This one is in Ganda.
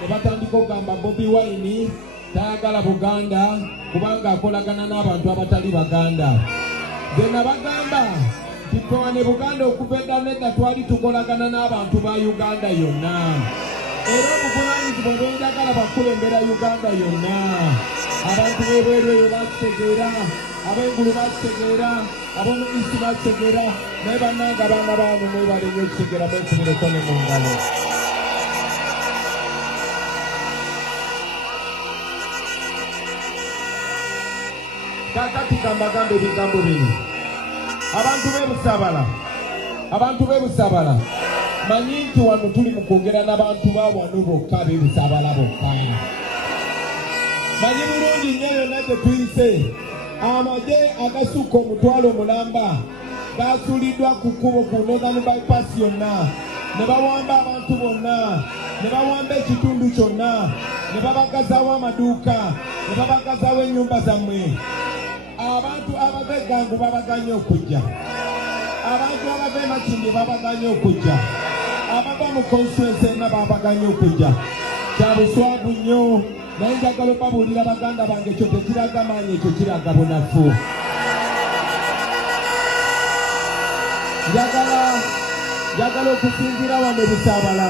ne batandika okugamba Bobi Wine tayagala Buganda kubanga akolagana n'abantu abatali Baganda. Nze nabagamba nti twane Buganda okuva edda nedda twali tukolagana n'abantu ba Uganda yonna. Era obuvunaanyizibwa bwenjagala bakulembera Uganda yonna. Abantu b'ebweru eyo bakitegeera, ab'engulu bakitegeera, ab'omu East bakitegeera, naye bannanga abaana baano mwebalenga ekitegeera mwekubira ekkono mu ngalo. Kakati kambagambe ebigambo bino. Abantu b'e Busabala manyi nti wano tuli mu kwogera n'abantu ba wano bokka b'e Busabala bokka. Manyi bulungi nnyo yonna gye tuyise amagye agasukka omutwalo mulamba gaasuuliddwa ku kkubo ku Northern Bypass yonna, ne bawamba abantu bonna, ne bawamba ekitundu kyonna, ne babagazaawo amaduuka, ne babagazaawo ennyumba zammwe. Abantu abava e Gangu babaganye okujja, abantu abava e Makindye babaganye okujja, abava mu constituency enna babaganye okujja. Kya buswavu nnyo, naye njagala obabuulira baganda bange ekyo tekiraga maanyi, ekyo kiraga bunafu. Njagala okusinziira wano e Busabala.